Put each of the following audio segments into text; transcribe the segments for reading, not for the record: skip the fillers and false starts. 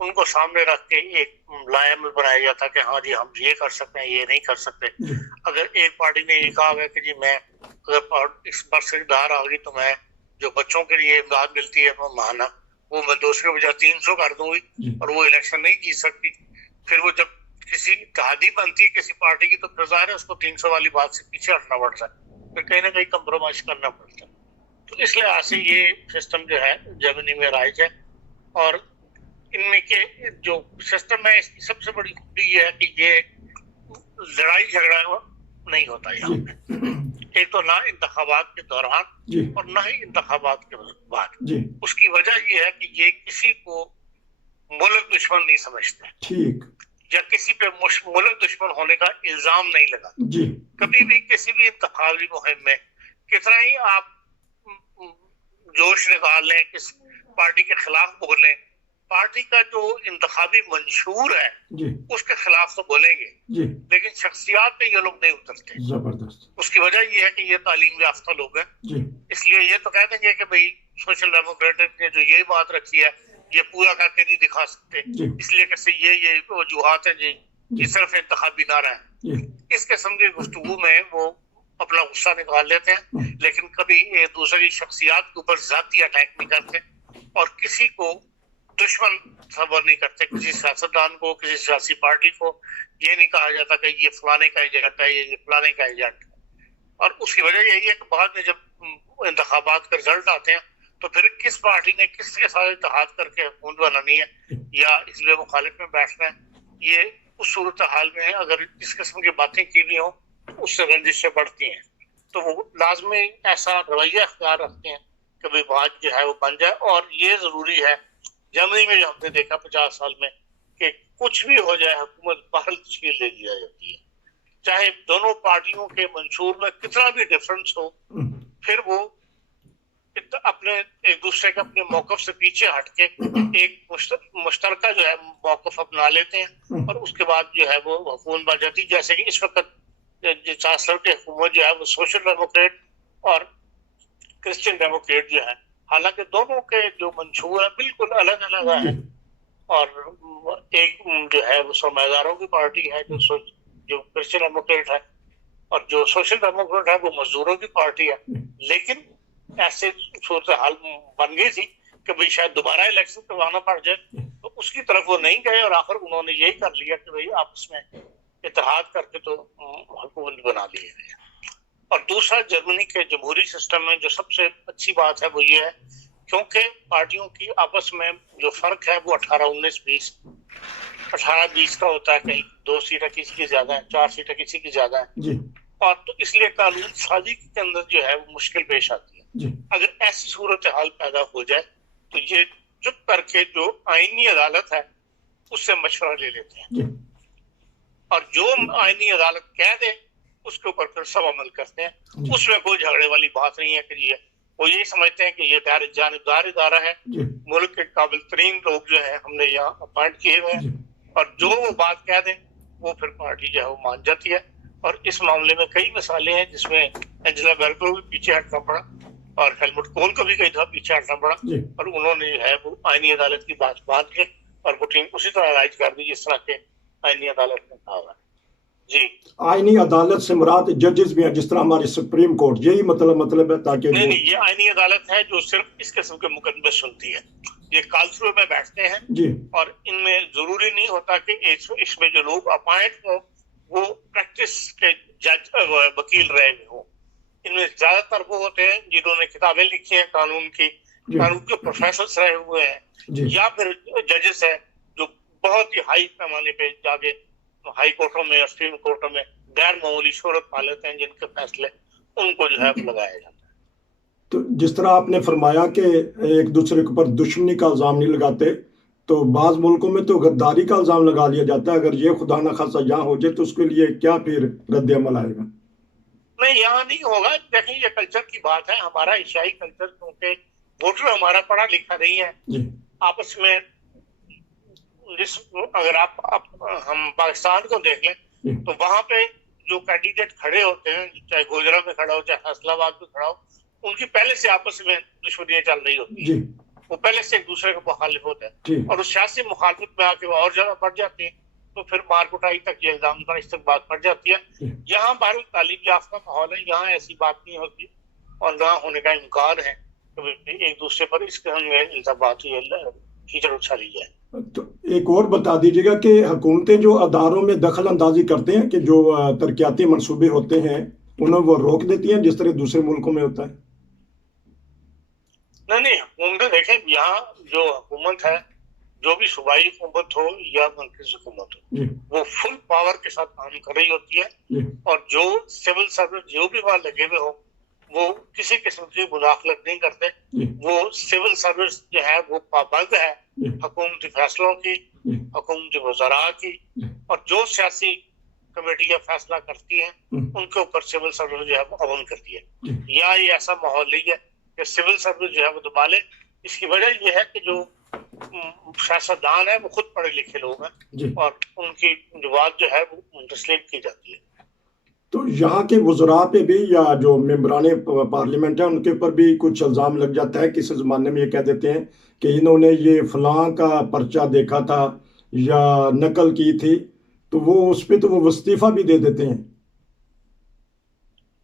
ان کو سامنے رکھ کے ایک لائحہ بنایا جاتا کہ ہاں جی ہم یہ کر سکتے ہیں، یہ نہیں کر سکتے. اگر ایک پارٹی نے یہ کہا ہے کہ جی میں اگر اس پر سے دار آ گئی تو میں جو بچوں کے لیے امداد ملتی ہے ماہانہ وہ میں 200 کے بجائے 300 کر دوں گی اور وہ الیکشن نہیں جیت سکتی. پھر وہ جب کسی اتحادی بنتی ہے کسی پارٹی کی تو پھر ظاہر ہے اس کو 300 والی بات سے پیچھے ہٹنا پڑتا ہے، پھر کہیں نہ کہیں کمپرومائز کرنا پڑتا ہے. تو اس لحاظ سے یہ سسٹم جو ہے جرمنی میں رائج ہے. اور ان میں کے جو سسٹم ہے اس کی سب سے بڑی خوبی یہ ہے کہ یہ لڑائی جھگڑا نہیں ہوتا یہاں پہ. ایک تو نہ انتخابات کے دوران اور نہ ہی انتخابات کے بعد. اس کی وجہ یہ ہے کہ یہ کسی کو ملک دشمن نہیں سمجھتے ٹھیک یا کسی پہ ملک دشمن ہونے کا الزام نہیں لگا. کبھی بھی کسی بھی انتخابی مہم میں کتنا ہی آپ جوش نکال لیں، کس پارٹی کے خلاف بولیں، پارٹی کا جو انتخابی منشور ہے اس کے خلاف تو بولیں گے لیکن شخصیات پہ یہ لوگ نہیں اترتے. زبردست. اس کی وجہ یہ ہے کہ یہ تعلیم یافتہ لوگ ہیں، اس لیے یہ تو کہہ دیں گے کہ بھئی سوشل ڈیموکریٹک نے جو یہ بات رکھی ہے یہ پورا کر کے نہیں دکھا سکتے اس لیے کہ یہ وجوہات ہیں جی یہ صرف انتخابی نعرہ ہے. اس قسم کی گفتگو میں وہ اپنا غصہ نکال لیتے ہیں لیکن کبھی ایک دوسرے کی شخصیات کے اوپر ذاتی اٹیک نہیں کرتے اور کسی کو دشمن تصور نہیں کرتے. کسی سیاستدان کو، کسی سیاسی پارٹی کو یہ نہیں کہا جاتا کہ یہ فلانے کا ایجنٹ ہے، یہ فلانے کا ایجنٹ ہے. اور اس کی وجہ یہی ہے کہ بعد میں جب انتخابات کے رزلٹ آتے ہیں تو پھر کس پارٹی نے کس کے ساتھ اتحاد کر کے حکومت بنانی ہے یا اس لیے مخالف میں بیٹھنا ہے، یہ اس صورتحال میں اگر اس قسم کی باتیں کی بھی ہوں اس سے رنجش سے بڑھتی ہیں تو وہ لازمی ایسا رویہ اختیار رکھتے ہیں کہ بھئی بات جو ہے وہ بن جائے. اور یہ ضروری ہے جرمنی میں جو ہم نے دیکھا 50 سال میں کہ کچھ بھی ہو جائے حکومت بہرحال تشکیل دے دی جاتی ہے، چاہے دونوں پارٹیوں کے منشور میں کتنا بھی ڈفرنس ہو، پھر وہ اپنے ایک دوسرے کے اپنے موقف سے پیچھے ہٹ کے ایک مشترکہ جو ہے موقف اپنا لیتے ہیں اور اس کے بعد جو ہے وہ حکومت بن جاتی. جیسے کہ اس وقت چانسلر کی حکومت جو ہے وہ سوشل ڈیموکریٹ اور کرسچن ڈیموکریٹ جو ہے، حالانکہ دونوں کے جو منشور ہیں بالکل الگ الگ ہیں. اور ایک جو ہے وہ سرمایہ کی پارٹی ہے جو کرسچن ڈیموکریٹ ہے اور جو سوشل ڈیموکریٹ ہے وہ مزدوروں کی پارٹی ہے. لیکن ایسے صورتحال بن گئی تھی کہ بھئی شاید دوبارہ الیکشن کروانا پڑ جائے تو اس کی طرف وہ نہیں گئے اور آخر انہوں نے یہی کر لیا کہ بھئی آپس میں اتحاد کر کے تو حکومت بنا لی ہے. اور دوسرا جرمنی کے جمہوری سسٹم میں جو سب سے اچھی بات ہے وہ یہ ہے کیونکہ پارٹیوں کی آپس میں جو فرق ہے وہ 18-19-20 18-20 کا ہوتا ہے، کہیں 2 سیٹیں کسی کی زیادہ ہیں، 4 سیٹیں کسی کی زیادہ ہیں اور تو اس لیے قانون سازی کے اندر جو ہے وہ مشکل پیش آتی ہے. اگر ایسی صورتحال پیدا ہو جائے تو یہ چپ کر کے جو آئینی عدالت ہے اس سے مشورہ لے لیتے ہیں اور جو آئینی عدالت کہہ دے اس کے اوپر پھر سب عمل کرتے ہیں. اس میں کوئی جھگڑے والی بات نہیں ہے کہ وہ یہی سمجھتے ہیں کہ یہ غیر جانبدار ادارہ ہے، ملک کے قابل ترین لوگ جو ہیں ہم نے یہاں اپوائنٹ کیے ہوئے ہیں اور جو وہ بات کہہ دیں وہ پھر پارٹی جو ہے وہ مان جاتی ہے. اور اس معاملے میں کئی مثالیں ہیں جس میں اینجلا میرکل کو بھی پیچھے ہٹنا پڑا اور ہیلمٹ کول کو بھی کئی دفعہ پیچھے ہٹنا پڑا اور انہوں نے جو ہے وہ آئینی عدالت کی بات مان کے اور وہ ٹیم اسی طرح رائج کر دی جس طرح کے آئینی عدالت نے کہا ہوا ہے. جی آئینی عدالت سے مراد ججز بھی ہیں جس طرح ہماری سپریم کورٹ، یہی مطلب ہے تاکہ نہیں یہ آئینی عدالت ہے جو صرف اس قسم کے مقدمے سنتی ہے. یہ کالسرو میں بیٹھتے ہیں اور ان میں ضروری نہیں ہوتا کہ اس میں جو لوگ اپوائنٹ ہوں وہ پریکٹس کے جج وکیل رہے ہوئے ہوں. ان میں زیادہ تر وہ ہوتے ہیں جنہوں نے کتابیں لکھی ہیں قانون کے پروفیسرز رہے ہوئے ہیں یا پھر ججز ہیں جو بہت ہی ہائی پیمانے پہ جا کے ہائی کورٹوں میں اور سپریم کورٹوں میں غیر معمولی شہرت پا لیتے ہیں جن کے فیصلے ان کو جو ہے لگایا جاتا ہے. تو جس طرح آپ نے فرمایا کہ ایک دوسرے کے اوپر دشمنی کا الزام نہیں لگاتے تو بعض ملکوں میں تو غداری کا الزام لگا لیا جاتا ہے. اگر یہ خدا نخواستہ یہاں ہو جائے تو اس کے لیے کیا پھر رد عمل آئے گا؟ نہیں یہاں نہیں ہوگا. دیکھیں یہ کلچر کی بات ہے، ہمارا ایشیائی کلچر کیونکہ ووٹر ہمارا پڑھا لکھا نہیں ہے آپس میں. اگر ہم پاکستان کو دیکھ لیں تو وہاں پہ جو کینڈیڈیٹ کھڑے ہوتے ہیں چاہے گوجرا میں کھڑا ہو چاہے فیصلہ آباد میں کھڑا ہو ان کی پہلے سے آپس میں دشمنیاں چل رہی ہوتی ہیں وہ پہلے سے ایک دوسرے کا مخالف ہوتا ہے جی اور اس سیاسی مخالفت میں آ کے وہ اور زیادہ بڑھ جاتی ہے، تو پھر مار کٹائی تک یہ الزام کا اس تک بات پڑ جاتی ہے. جی یہاں بہرحال تعلیم یافتہ ماحول ہے، یہاں ایسی بات نہیں ہوتی اور نہ ہونے کا امکان ہے کہ ایک دوسرے پر اس قسم میں الزامات کیچڑ اچھالی جائے. تو ایک اور بتا دیجیے گا کہ حکومتیں جو اداروں میں دخل اندازی کرتے ہیں کہ جو ترقیاتی منصوبے ہوتے ہیں انہیں وہ روک دیتی ہیں جس طرح دوسرے ملکوں میں ہوتا ہے؟ نہیں، حکومتیں دیکھیں، یہاں جو حکومت ہے، جو بھی صوبائی حکومت ہو یا مرکزی حکومت ہو، جی وہ فل پاور کے ساتھ کام کر رہی ہوتی ہے جی اور جو سول سروس جو بھی وہاں لگے ہوئے ہو وہ کسی قسم کی مداخلت نہیں کرتے. جی وہ سول سروس جو ہے وہ پابند ہے جی حکومتی فیصلوں کی، جی حکومتی وزراء کی، جی اور جو سیاسی کمیٹیاں فیصلہ کرتی ہیں ان کے اوپر سول سروس جو ہے وہ عمل کرتی ہے. جی یا یہ ایسا ماحول نہیں ہے کہ سول سروس جو ہے وہ دبا لے. اس کی وجہ یہ ہے کہ جو سیاستدان ہیں وہ خود پڑھے لکھے لوگ ہیں جی اور ان کی جو بات جو ہے وہ تسلیم کی جاتی ہے. تو یہاں کے وزراء پہ بھی یا جو ممبران پارلیمنٹ ہیں ان کے اوپر بھی کچھ الزام لگ جاتا ہے، کسی زمانے میں یہ کہہ دیتے ہیں کہ انہوں نے یہ فلاں کا پرچہ دیکھا تھا یا نقل کی تھی، تو وہ اس پہ تو وہ استعفیٰ بھی دے دیتے ہیں.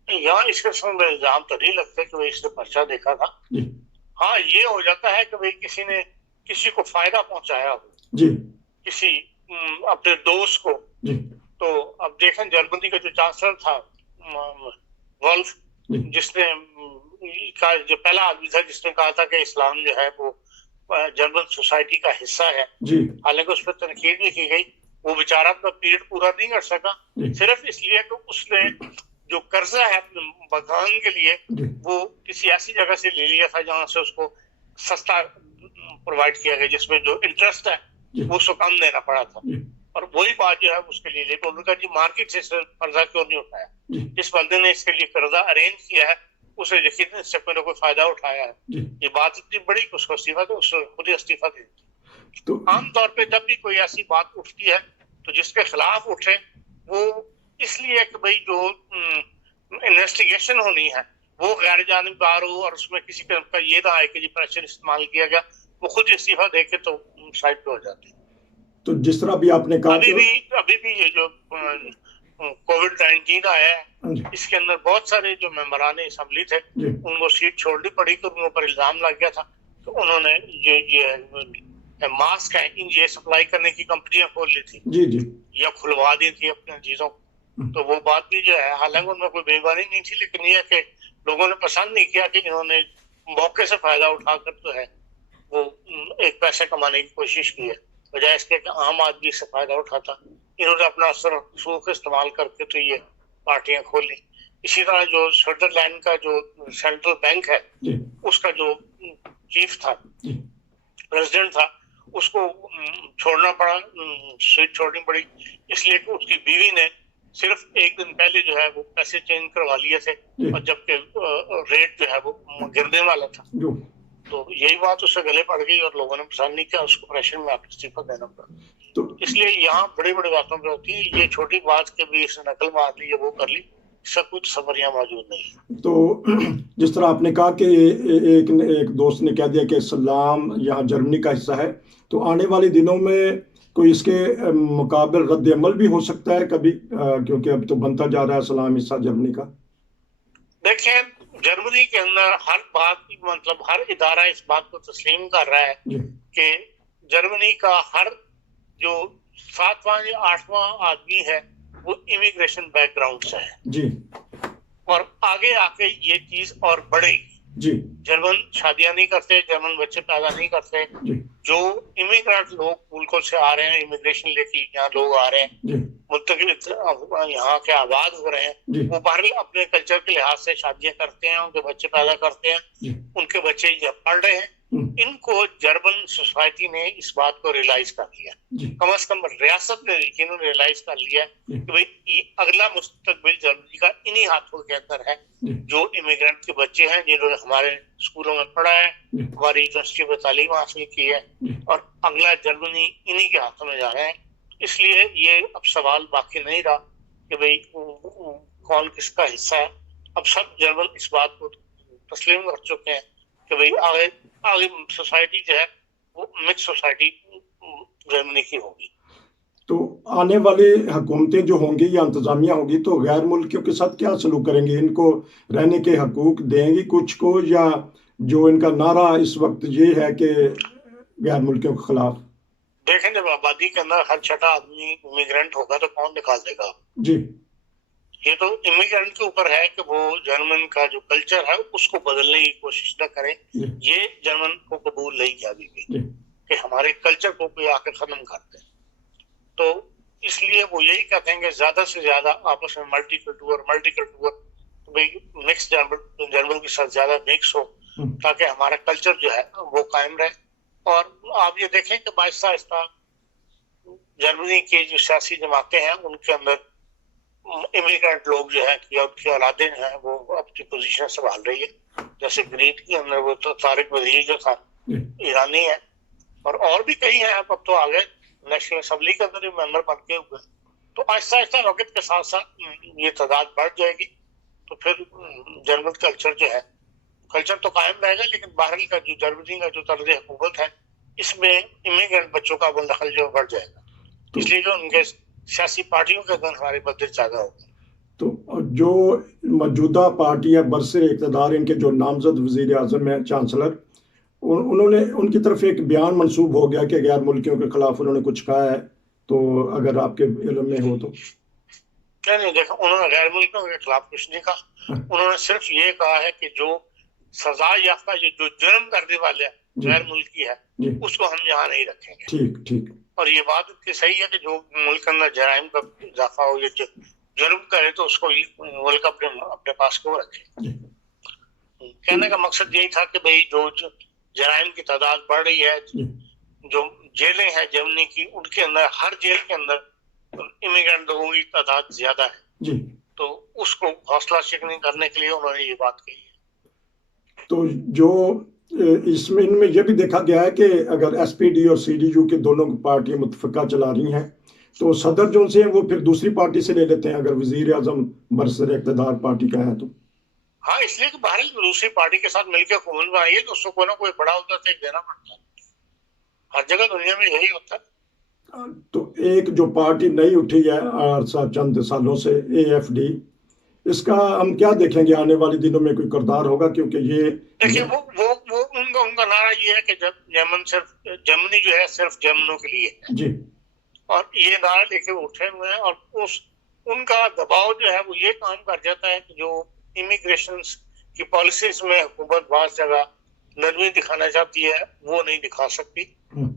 یہاں اس قسم میں الزام تو نہیں لگتے کہ وہ اس نے پرچہ دیکھا تھا. جی ہاں یہ ہو جاتا ہے کہ بھئی کسی نے کسی کو فائدہ پہنچایا ہو، جی کسی اپنے دوست کو. جی تو اب دیکھیں جرمنی کا جو چانسلر تھا ولف، جی جس نے جو پہلا آدمی تھا جس نے کہا تھا کہ اسلام جو ہے وہ جرمن سوسائٹی کا حصہ ہے، جی حالانکہ اس پہ تنقید بھی کی گئی. وہ بیچارہ اپنا پیریڈ پورا نہیں کر سکا جی صرف اس لیے کہ اس نے جو قرضہ ہے اپنے مکان کے لیے جی وہ کسی ایسی جگہ سے لے لیا تھا جہاں سے اس کو سستا پرووائڈ کیا گیا، جس میں جو انٹرسٹ ہے جی وہ اس کو کم دینا پڑا تھا. جی اور وہی بات جو ہے اس کے لیے لے کے انہوں نے کہا جی مارکیٹ سے قرضہ کیوں نہیں اٹھایا؟ جی جس بندے نے اس کے لیے قرضہ ارینج کیا ہے اسے یقیناً اس سے کوئی نہ کوئی فائدہ اٹھایا ہے. جی یہ بات اتنی بڑی کہ اس کو استعفیٰ دے، اس نے خود ہی استعفیٰ دے دیا. تو عام طور پہ جب بھی کوئی ایسی بات اٹھتی ہے تو جس کے خلاف اٹھے وہ اس لیے کہ بھئی جو انویسٹیگیشن ہونی ہے وہ غیر جانبدار ہو اور اس میں کسی قسم کا یہ نہ آئے کہ جی پریشر استعمال کیا گیا، وہ خود ہی استعفیٰ دے کے تو سائڈ پہ ہو جاتے ہیں. تو جس طرح بھی آپ نے کہا ابھی کہ بھی یہ جو کووڈ-19 آیا ہے جی اس کے اندر بہت سارے جو ممبران اسمبلی تھے جی ان کو سیٹ چھوڑنی پڑی تو ان کے اوپر الزام لگ گیا تھا تو انہوں نے یہ ماسک ہے یہ سپلائی کرنے کی کمپنیاں کھول لی تھی جی جی یا کھلوا دی تھی اپنے چیزوں کو. تو وہ بات بھی جو ہے حالانکہ ان میں کوئی بےایمانی نہیں تھی لیکن یہ کہ لوگوں نے پسند نہیں کیا کہ انہوں نے موقع سے فائدہ اٹھا کر جو ہے وہ ایک پیسہ کمانے کی کوشش کی ہے بجائے اس کے کہ عام آدمی سے فائدہ اٹھاتا. انہوں نے اپنا اثر و رسوخ استعمال کر کے تو یہ پارٹیاں کھول لی. اسی طرح جو سوئٹزرلینڈ کا جو سینٹرل بینک ہے جی اس کا جو چیف تھا جی پریزیڈنٹ تھا اس کو چھوڑنا پڑا، سیٹ چھوڑنی پڑی اس لیے کہ اس کی بیوی نے صرف ایک دن پہلے جو ہے وہ پیسے چینج کروا لیے تھے جی اور جبکہ ریٹ جو ہے وہ گرنے والا تھا. جو تو یہی بات اس سے گلے پڑ گئی اور لوگوں نے پسند نہیں کیا، اس کو پریشر میں آپ استعفیٰ دینا پڑا. تو اس لیے یہاں بڑی بڑی باتوں پہ ہوتی ہے، یہ چھوٹی بات کے بھی اس نے نقل مار لی ہے وہ کر لی، سب کچھ صبر یہاں موجود نہیں ہے. تو جس طرح آپ نے کہا کہ ایک دوست نے کہہ دیا کہ اسلام یہاں جرمنی کا حصہ ہے، تو آنے والے دنوں میں کوئی اس کے مقابل رد عمل بھی ہو سکتا ہے کبھی، کیونکہ اب تو بنتا جا رہا ہے اسلام حصہ جرمنی کا. دیکھیں جرمنی کے اندر ہر بات مطلب ہر ادارہ اس بات کو تسلیم کر رہا ہے جی کہ جرمنی کا ہر جو 7واں یا 8واں آدمی ہے وہ امیگریشن بیک گراؤنڈ سے ہے جی اور آگے آ کے یہ چیز اور بڑھے گی. جی جرمن شادیاں نہیں کرتے، جرمن بچے پیدا نہیں کرتے. جی جو امیگرینٹ لوگ ملکوں سے آ رہے ہیں امیگریشن لے کے یہاں لوگ آ رہے ہیں جی منتقل یہاں کے آباد ہو رہے ہیں، جی وہ باہر اپنے کلچر کے لحاظ سے شادیاں کرتے ہیں، ان کے بچے پیدا کرتے ہیں، جی ان کے بچے یہ پڑھ رہے ہیں. ان کو جرمن سوسائٹی نے اس بات کو ریلائز کر لیا، جی کم از کم ریاست نے انہوں نے ریلائز کر لیا جی کہ بھئی اگلا مستقبل جرمنی کا انہی ہاتھوں کے اندر ہے جی جو امیگرینٹ کے بچے ہیں جنہوں نے ہمارے اسکولوں میں پڑھا ہے، جی ہماری یونیورسٹی میں تعلیم حاصل کی ہے جی اور اگلا جرمنی انہی کے ہاتھوں میں جا رہے ہیں. اس لیے یہ اب سوال باقی نہیں رہا کہ بھئی کون کس کا حصہ ہے. اب سب جرمن اس بات کو تسلیم کر چکے ہیں کہ بھئی آگے سوسائٹی جو ہے وہ مکس سوسائٹی جرمنی کی ہوگی. تو آنے والی حکومتیں جو ہوں گی یا انتظامیہ ہوگی تو غیر ملکیوں کے ساتھ کیا سلوک کریں گی؟ ان کو رہنے کے حقوق دیں گی کچھ کو، یا جو ان کا نعرہ اس وقت یہ ہے کہ غیر ملکیوں کے خلاف؟ دیکھیں جب آبادی کے اندر ہر چھٹا آدمی امیگرینٹ ہوگا تو کون نکال دے گا؟ جی یہ تو امیگرینٹ کے اوپر ہے کہ وہ جرمن کا جو کلچر ہے اس کو بدلنے کی کوشش نہ کریں. جی یہ جرمن کو قبول نہیں کیا ابھی بھی جی کہ ہمارے کلچر کو کوئی آ کے ختم کر دے. تو اس لیے وہ یہی کہتے ہیں کہ زیادہ سے زیادہ آپس میں ملٹی کلچر مکس جرمن کے ساتھ زیادہ مکس ہو تاکہ ہمارا کلچر جو ہے وہ قائم رہے. اور آپ یہ دیکھیں کہ آہستہ آہستہ جرمنی کی جو سیاسی جماعتیں ہیں ان کے اندر امیگرینٹ لوگ جو ہیں یا ان کی اولادیں جو ہیں وہ اپنی پوزیشن سنبھال رہی ہے. جیسے گرین کے اندر وہ تو طارق وزیر جو تھا ایرانی ہے، اور بھی کئی ہیں. اب تو آگے نیشنل اسمبلی کے اندر بھی ممبر بن کے ہوئے. تو آہستہ آہستہ وقت کے ساتھ ساتھ یہ تعداد بڑھ جائے گی تو پھر جرمن کلچر جو ہے کلچر تو قائم رہے گا، لیکن باہر کا جو جرمنی کا جو طرز حکومت ہے اس میں امیگرینٹ بچوں کا دخل جو بڑھ جائے گا. اس لیے جو ان کے سیاسی پارٹیوں کے اندر ہماری بدل زیادہ ہوگی. تو جو موجودہ پارٹی ہے برسر اقتدار، ان کے جو نامزد وزیر اعظم ہیں چانسلر، انہوں نے ان کی طرف ایک بیان منسوب ہو گیا کہ غیر ملکیوں کے خلاف انہوں نے کچھ کہا ہے، تو اگر آپ کے علم میں ہو تو؟ نہیں دیکھو، انہوں نے غیر ملکیوں کے خلاف کچھ نہیں کہا. انہوں نے صرف یہ کہا ہے کہ جو سزا یافتہ جو جرم کرنے والے غیر ملکی ہے اس کو ہم یہاں نہیں رکھیں گے. ٹھیک. اور یہ بات اتنی صحیح ہے کہ جو ملک کے اندر جرائم کا اضافہ ہو یا جرم کرے تو اس کو ملک اپنے پاس کو رکھے. کہنے کا مقصد یہی تھا کہ بھئی جو جرائم کی تعداد بڑھ رہی ہے، جو جیلیں ہیں جرمنی کی ان کے اندر ہر جیل کے اندر امیگرینٹ لوگوں کی تعداد زیادہ ہے، تو اس کو حوصلہ شکنی کرنے کے لیے انہوں نے یہ بات کہی ہے. تو جو اس میں ان میں یہ بھی دیکھا گیا ہے کہ اگر ایس پی ڈی اور سی ڈی یو کے دونوں پارٹیاں متفقہ چلا رہی ہیں تو صدر جو ان سے ہیں وہ پھر دوسری پارٹی سے لے لیتے ہیں اگر وزیر اعظم برسر اقتدار پارٹی کا ہے تو. ہاں، اس لیے کہ باہر دوسری پارٹی کے ساتھ مل کے حکومت بنائیے تو اس کو کوئی نہ کوئی بڑا عہدہ دینا پڑتا ہے. ہر جگہ دنیا میں یہی ہوتا ہے. تو ایک جو پارٹی نئی اٹھی ہے چند سالوں سے، اے ایف ڈی، اس کا ہم کیا دیکھیں گے آنے والے دنوں میں؟ کوئی کردار ہوگا؟ کیونکہ یہ دیکھیے وہ ان کا نعرہ یہ ہے کہ جرمنی جو ہے صرف جرمنوں کے لیے ہے. جی. اور یہ نعرہ لے کے اٹھے ہوئے ہیں، اور ان کا دباؤ جو ہے وہ یہ کام کر جاتا ہے کہ جو امیگریشن کی پالیسیز میں حکومت بعض جگہ نرمی دکھانا چاہتی ہے وہ نہیں دکھا سکتی.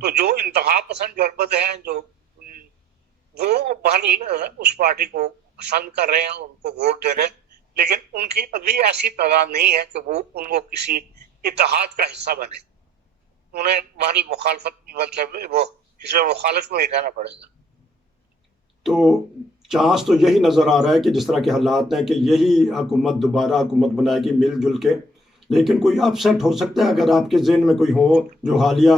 تو جو انتہا پسند جرمن ہیں جو وہ اس پارٹی کو پسند کر رہے ہیں، ان کو ووٹ دے رہے ہیں، لیکن ان کی ابھی ایسی تعداد نہیں ہے کہ وہ ان کو کسی اتحاد کا حصہ بنے. انہیں باہر مخالفت وہ اس میں مخالف میں ہی رہنا پڑے گا. تو چانس تو یہی نظر آ رہا ہے کہ جس طرح کے حالات ہیں کہ یہی حکومت دوبارہ حکومت بنائے گی مل جل کے، لیکن کوئی اپ سیٹ ہو سکتا ہے اگر آپ کے ذہن میں کوئی ہو جو حالیہ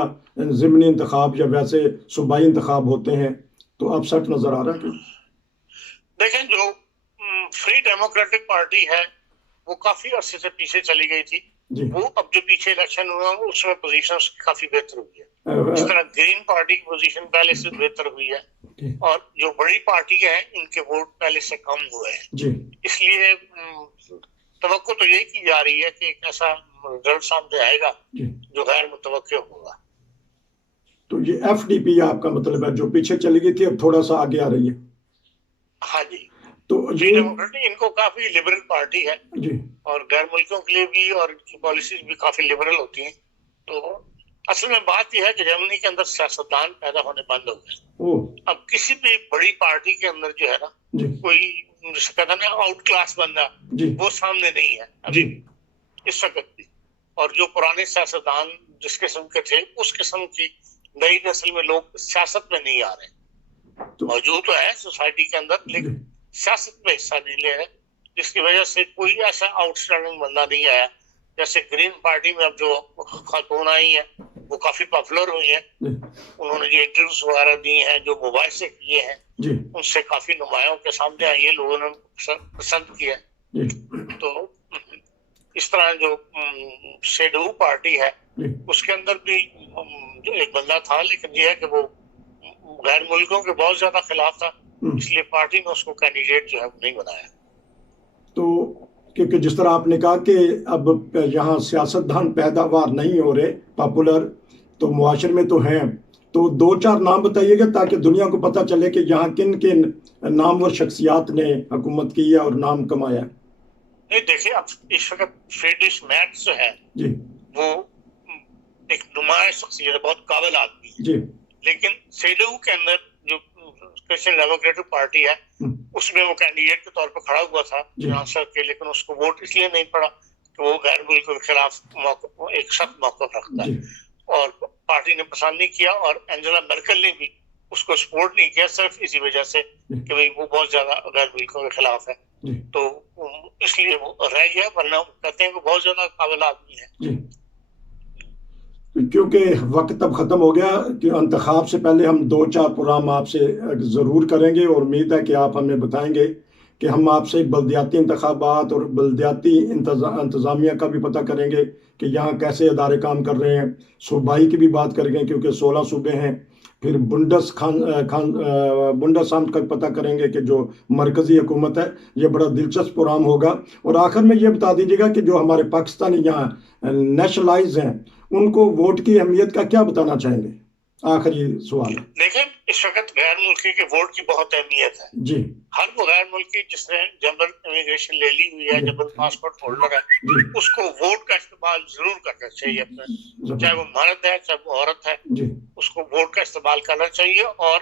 ضمنی انتخاب یا ویسے صوبائی انتخاب ہوتے ہیں تو اپ سیٹ نظر آ رہا ہے کہ؟ دیکھیں، جو فری ڈیموکریٹک پارٹی ہے وہ کافی عرصے سے پیچھے چلی گئی تھی. وہ اب جو پیچھے الیکشن ہوا اس میں پوزیشن کافی بہتر ہوئی ہے. اس طرح گرین پارٹی کی پوزیشن پہلے سے بہتر ہوئی ہے، اور جو بڑی پارٹی ہیں ان کے ووٹ پہلے سے کم ہوئے ہیں. اس لیے توقع تو یہی کی جا رہی ہے کہ ایک ایسا رزلٹ سامنے آئے گا جو غیر متوقع ہوگا. تو یہ ایف ڈی پی آپ کا مطلب ہے جو پیچھے چلی گئی تھی اب تھوڑا سا آگے آ رہی ہے؟ ہاں جی. تو یہ ڈیموکریٹک ان کو کافی لبرل پارٹی ہے جی، اور غیر ملکوں کے لیے بھی، اور ان کی پالیسیز بھی کافی لبرل ہوتی ہیں. تو اصل میں بات یہ ہے کہ جرمنی کے اندر سیاستدان پیدا ہونے بند ہو گئے. اب کسی بھی بڑی پارٹی کے اندر جو ہے نا کوئی کہتا نا آؤٹ کلاس بندہ وہ سامنے نہیں ہے ابھی بھی اس وقت بھی. اور جو پرانے سیاستدان جس قسم کے تھے اس قسم کی نئی نسل میں لوگ سیاست میں نہیں آ رہے. موجود تو ہے سوسائٹی کے اندر لیکن سیاست میں حصہ نہیں لے رہے، جس کی وجہ سے کوئی ایسا آؤٹ اسٹینڈنگ بندہ نہیں آیا. جیسے گرین پارٹی میں اب جو خاتون آئی ہیں وہ کافی پاپولر ہوئی ہیں. انہوں نے جو انٹرویوز وغیرہ دی ہیں جو موبائل سے کیے ہیں ان سے کافی نمایاں کے سامنے آئی ہیں، لوگوں نے پسند کیا. تو اس طرح جو CDU پارٹی ہے جی اس کے اندر بھی جو ایک بندہ تھا، لیکن یہ ہے کہ وہ غیر ملکوں کے بہت زیادہ خلاف تھا، اس لیے پارٹی نے اس کو کینڈیڈیٹ جو ہے وہ نہیں بنایا۔ تو کیونکہ جس طرح آپ نے کہا کہ اب یہاں سیاستدان پیداوار نہیں ہو رہے پاپولر، تو معاشرے میں تو ہیں، تو دو چار نام بتائیے گا تاکہ دنیا کو پتہ چلے کہ یہاں کن کن نامور شخصیات نے حکومت کی ہے اور نام کمایا ہے۔ نہیں دیکھیے، اب اس وقت فریڈرک میرز جو ہے جی وہ ایک نمایاں شخصیت ہے، بہت قابل آدمی ہے، جی لیکن CDU کے اندر جو کرسچین ڈیموکریٹک پارٹی ہے اس میں وہ کینڈیڈیٹ کے طور پر کھڑا ہوا تھا چانسلر کے، لیکن اس کو ووٹ اس لیے نہیں پڑا کہ وہ غیر ملکوں کے خلاف ایک سخت موقف رکھتا ہے، اور پارٹی نے پسند نہیں کیا، اور اینجلا مرکل نے بھی اس کو سپورٹ نہیں کیا، صرف اسی وجہ سے کہ بھئی وہ بہت زیادہ غیر ملکوں کے خلاف ہے، تو اس لیے وہ رہ گیا، ورنہ کہتے ہیں کہ بہت زیادہ قابل آدمی ہے۔ کیونکہ وقت اب ختم ہو گیا کہ انتخاب سے پہلے ہم دو چار پروگرام آپ سے ضرور کریں گے، اور امید ہے کہ آپ ہمیں بتائیں گے کہ ہم آپ سے بلدیاتی انتخابات اور بلدیاتی انتظامیہ کا بھی پتہ کریں گے کہ یہاں کیسے ادارے کام کر رہے ہیں، صوبائی کی بھی بات کریں گے کیونکہ 16 صوبے ہیں، پھر بنڈسامت کا پتہ کریں گے کہ جو مرکزی حکومت ہے۔ یہ بڑا دلچسپ پروگرام ہوگا، اور آخر میں یہ بتا دیجیے گا کہ جو ہمارے پاکستانی یہاں نیشنلائز ہیں ان کو ووٹ کی اہمیت کا کیا بتانا چاہیں گے؟ آخری سوال ہے۔ دیکھیں، اس وقت غیر ملکی کے ووٹ کی بہت اہمیت ہے جی ہر وہ غیر ملکی جس نے جنرل امیگریشن لے لی ہوئی ہے، جنرل پاسپورٹ ہولڈر ہے، اس کو ووٹ کا استعمال ضرور کرنا چاہیے اپنے، چاہے وہ مرد ہے چاہے وہ عورت ہے، اس کو ووٹ کا استعمال کرنا چاہیے، اور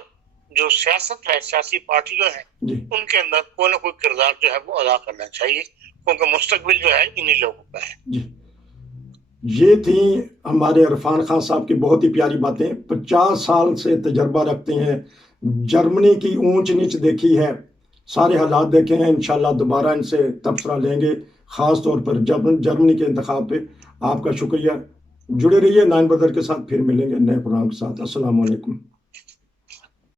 جو سیاست ہے، سیاسی پارٹیاں ہیں، ان کے اندر کوئی نہ کوئی کردار جو ہے وہ ادا کرنا چاہیے، کیونکہ مستقبل جو ہے انہی لوگوں کا ہے۔ یہ تھیں ہمارے عرفان خان صاحب کی بہت ہی پیاری باتیں۔ 50 سال سے تجربہ رکھتے ہیں، جرمنی کی اونچ نیچ دیکھی ہے، سارے حالات دیکھے ہیں، انشاءاللہ دوبارہ ان سے تبصرہ لیں گے، خاص طور پر جرمنی کے انتخاب پہ۔ آپ کا شکریہ، جڑے رہیے 9 بدر کے ساتھ، پھر ملیں گے نئے پروگرام کے ساتھ۔ السلام علیکم۔